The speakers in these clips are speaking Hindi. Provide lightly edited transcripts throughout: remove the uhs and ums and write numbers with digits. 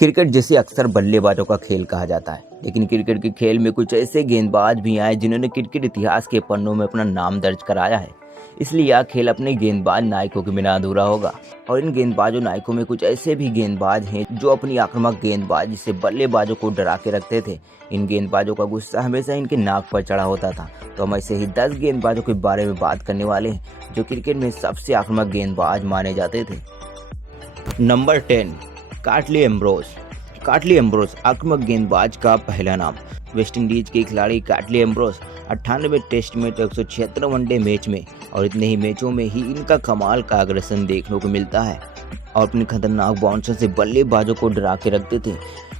क्रिकेट जिसे अक्सर बल्लेबाजों का खेल कहा जाता है, लेकिन क्रिकेट के खेल में कुछ ऐसे गेंदबाज भी आए जिन्होंने क्रिकेट इतिहास के पन्नों में अपना नाम दर्ज कराया है। इसलिए यह खेल अपने गेंदबाज नायकों के बिना अधूरा होगा। और इन गेंदबाजों नायकों में कुछ ऐसे भी गेंदबाज हैं जो अपनी आक्रामक गेंदबाजी से बल्लेबाजों को डरा के रखते थे। इन गेंदबाजों का गुस्सा हमेशा इनके नाक पर चढ़ा होता था। तो हम ऐसे ही 10 गेंदबाजों के बारे में बात करने वाले हैं जो क्रिकेट में सबसे आक्रामक गेंदबाज माने जाते थे। Number 10, Curtly Ambrose. Curtly Ambrose आक्रामक गेंदबाज का पहला नाम। वेस्टइंडीज के खिलाड़ी कार्टली एम्ब्रोस 98 टेस्ट में 176 वनडे मैच में और इतने ही मैचों में ही इनका कमाल का अग्रेसन देखने को मिलता है और अपने खतरनाक बाउंसर से बल्लेबाजों को डरा के रखते थे।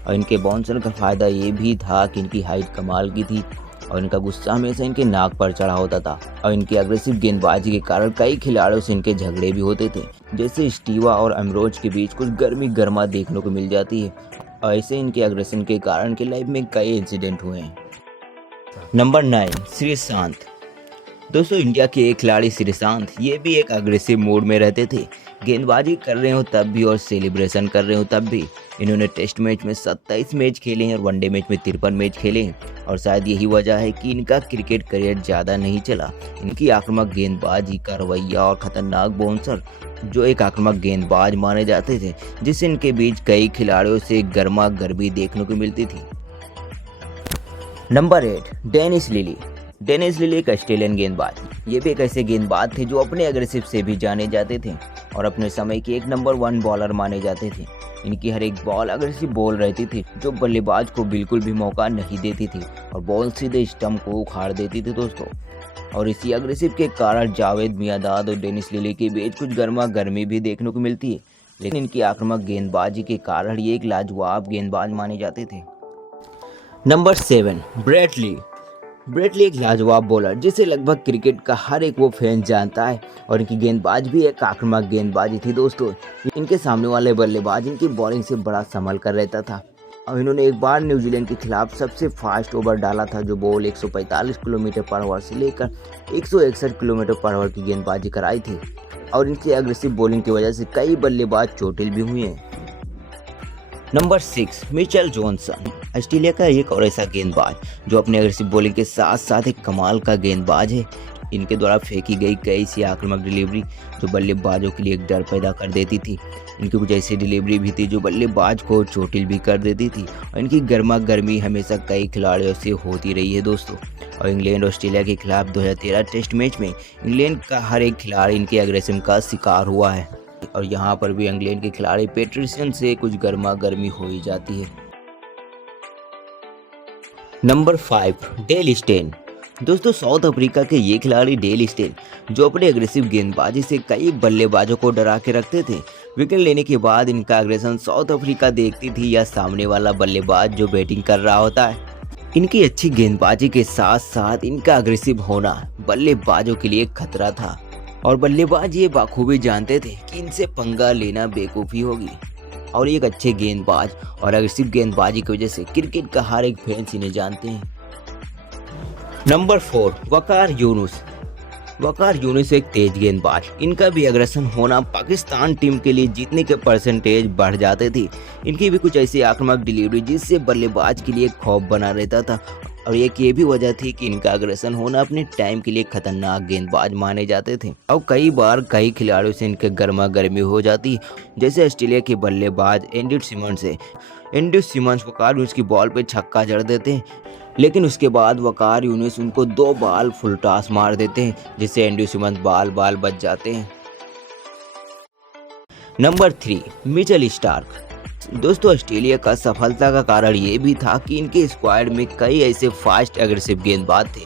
और इनके बाउंसर का फायदा ये भी था कि इनकी हाइट कमाल की थी और इनका गुस्सा हमेशा इनके नाक पर चढ़ा होता था। और इनकी अग्रेसिव गेंदबाजी के कारण कई खिलाड़ियों से इनके झगड़े भी होते थे, जैसे स्टीवा और एम्ब्रोस के बीच कुछ गर्मा देखने को मिल जाती है। और ऐसे इनके अग्रेशन के कारण के लाइफ में कई इंसिडेंट हुए हैं। नंबर 9, श्रीशांत। दोस्तों, इंडिया के एक खिलाड़ी श्रीशांत ये भी एक अग्रेसिव मोड में रहते थे। गेंदबाजी कर रहे हो तब भी और सेलिब्रेशन कर रहे हो तब भी। इन्होंने टेस्ट मैच में 27 मैच खेले हैं और वनडे मैच में 53 मैच खेले हैं। और शायद यही वजह है कि इनका क्रिकेट करियर ज़्यादा नहीं चला। इनकी आक्रामक गेंदबाजी का रवैया और खतरनाक बाउंसर जो एक आक्रामक गेंदबाज माने जाते थे, जिससे इनके बीच कई खिलाड़ियों से गर्मा गर्मी देखने को मिलती थी। Number 8, Dennis Lillee. Dennis Lillee एक ऑस्ट्रेलियन गेंदबाज। ये भी एक ऐसे गेंदबाज थे जो अपने अग्रेसिव से भी जाने जाते थे और अपने समय के एक नंबर 1 बॉलर माने जाते थे। इनकी हर एक बॉल अग्रेसिव बॉल रहती थी जो बल्लेबाज को बिल्कुल भी मौका नहीं देती थी और बॉल सीधे स्टंप को उखाड़ देती थी दोस्तों। और इसी अग्रेसिव के कारण जावेद मियांदाद और डेनिस लिली के बीच कुछ गर्मा गर्मी भी देखने को मिलती है, लेकिन इनकी आक्रामक गेंदबाजी के कारण ये एक लाजवाब गेंदबाज माने जाते थे। Number 7, Brett Lee. Brett Lee एक लाजवाब बॉलर जिसे लगभग क्रिकेट का हर एक वो फैन जानता है और इनकी गेंदबाज भी एक आक्रामक गेंदबाजी थी दोस्तों। इनके सामने वाले बल्लेबाज इनकी बॉलिंग से बड़ा संभल कर रहता था और इन्होंने एक बार न्यूजीलैंड के खिलाफ सबसे फास्ट ओवर डाला था जो बॉल 145 किलोमीटर पर आवर से लेकर 161 किलोमीटर पर आवर की गेंदबाजी कराई थी। और इनकी अग्रेसिव बॉलिंग की वजह से कई बल्लेबाज चोटिल भी हुए हैं। Number 6, Mitchell Johnson. ऑस्ट्रेलिया का एक और ऐसा गेंदबाज जो अपने अग्रेसिव बॉलिंग के साथ साथ एक कमाल का गेंदबाज है। इनके द्वारा फेंकी गई कई सी आक्रामक डिलीवरी जो बल्लेबाजों के लिए एक डर पैदा कर देती थी। इनकी कुछ ऐसी डिलीवरी भी थी जो बल्लेबाज को चोटिल भी कर देती थी और इनकी गर्मा गर्मी हमेशा कई खिलाड़ियों से होती रही है दोस्तों। और इंग्लैंड ऑस्ट्रेलिया के खिलाफ 2013 टेस्ट मैच में इंग्लैंड का हर एक खिलाड़ी इनके अग्रेशन का शिकार हुआ है और यहाँ पर भी इंग्लैंड के खिलाड़ी पैट्रिशियन से कुछ गर्मा गर्मी हो ही जाती है। Number 5, Dale Steyn. दोस्तों, साउथ अफ्रीका के ये खिलाड़ी डेल स्टेन जो अपने अग्रेसिव गेंदबाजी से कई बल्लेबाजों को डरा के रखते थे। विकेट लेने के बाद इनका अग्रेशन साउथ अफ्रीका देखती थी या सामने वाला बल्लेबाज जो बैटिंग कर रहा होता है। इनकी अच्छी गेंदबाजी के साथ साथ इनका अग्रेसिव होना बल्लेबाजों के लिए खतरा था और बल्लेबाज ये बाखूबी जानते थे कि इनसे पंगा लेना बेवकूफ़ी होगी। और एक अच्छे गेंदबाज और अग्रेसिव गेंदबाजी की वजह से क्रिकेट का हर एक फैंस इन्हें जानते हैं। नंबर 4, वकार यूनुस। वकार यूनुस एक तेज गेंदबाज। इनका भी अग्रेशन होना पाकिस्तान टीम के लिए जीतने के परसेंटेज बढ़ जाते थे। इनकी भी कुछ ऐसी आक्रामक डिलीवरी जिससे बल्लेबाज के लिए खौफ बना रहता था और एक ये भी वजह थी कि इनका अग्रेशन होना अपने टाइम के लिए खतरनाक गेंदबाज माने जाते थे। और कई बार कई खिलाड़ियों से इनके गर्मा गर्मी हो जाती, जैसे ऑस्ट्रेलिया के बल्लेबाज एंड्रू सिमंस है। एंड्रू सिमंस वकार यूनुस की बॉल पे छक्का जड़ देते हैं, लेकिन उसके बाद वकार यूनुस उनको 2 बाल फुल टॉस मार देते हैं जिससे एंड्रू सिमंस बाल बच जाते हैं। Number 3, Mitchell Starc. दोस्तों, ऑस्ट्रेलिया का सफलता का कारण ये भी था कि इनके स्क्वाड में कई ऐसे फास्ट अग्रेसिव गेंदबाज थे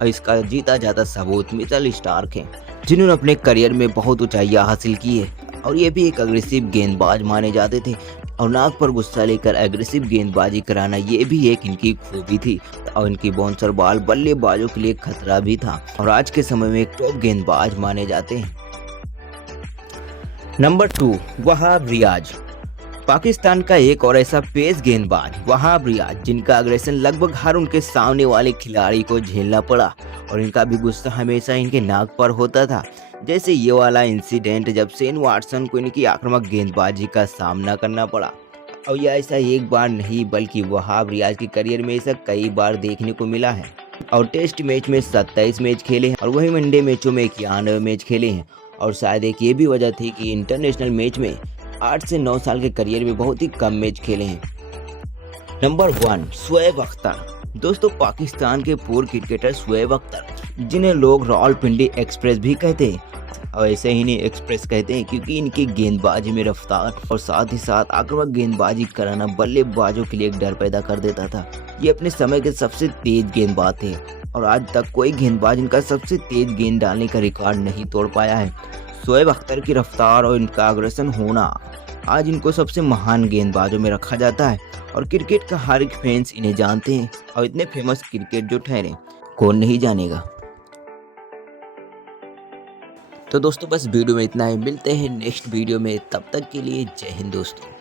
और इसका जीता जाता सबूत मिचेल स्टार्क हैं जिन्होंने अपने करियर में बहुत ऊंचाइयां हासिल की है। और ये भी एक अग्रेसिव गेंदबाज माने जाते थे और नाक पर गुस्सा लेकर अग्रेसिव गेंदबाजी कराना ये भी एक इनकी खूबी थी और इनकी बाउंसर बॉल बल्लेबाजों के लिए खतरा भी था और आज के समय में एक टॉप गेंदबाज माने जाते हैं। नंबर 2, वहाब रियाज। पाकिस्तान का एक और ऐसा पेस गेंदबाज वहाब रियाज जिनका अग्रेशन लगभग हर उनके सामने वाले खिलाड़ी को झेलना पड़ा और इनका भी गुस्सा हमेशा इनके नाक पर होता था। जैसे ये वाला इंसिडेंट जब शेन वाटसन को इनकी आक्रामक गेंदबाजी का सामना करना पड़ा और यह ऐसा एक बार नहीं बल्कि वहाब रियाज के करियर में ऐसा कई बार देखने को मिला है। और टेस्ट मैच में 27 मैच खेले हैं और वही वनडे मैचों में 91 मैच खेले हैं। और शायद एक ये भी वजह थी कि इंटरनेशनल मैच में 8 से 9 साल के करियर में बहुत ही कम मैच खेले हैं। नंबर 1, शोएब अख्तर। दोस्तों, पाकिस्तान के पूर्व क्रिकेटर शोएब अख्तर, जिन्हें लोग रावलपिंडी एक्सप्रेस भी कहते हैं, और ऐसे ही नहीं एक्सप्रेस कहते हैं क्योंकि इनकी गेंदबाजी में रफ्तार और साथ ही साथ आक्रामक गेंदबाजी कराना बल्लेबाजों के लिए एक डर पैदा कर देता था। ये अपने समय के सबसे तेज गेंदबाज थे और आज तक कोई गेंदबाज इनका सबसे तेज गेंद डालने का रिकॉर्ड नहीं तोड़ पाया है। शोएब अख्तर की रफ्तार और इनका अग्रेसन होना आज इनको सबसे महान गेंदबाजों में रखा जाता है और क्रिकेट का हर एक फैंस इन्हें जानते हैं और इतने फेमस क्रिकेट जो ठहरे, कौन नहीं जानेगा। तो दोस्तों, बस वीडियो में इतना ही। मिलते हैं नेक्स्ट वीडियो में, तब तक के लिए जय हिंद दोस्तों।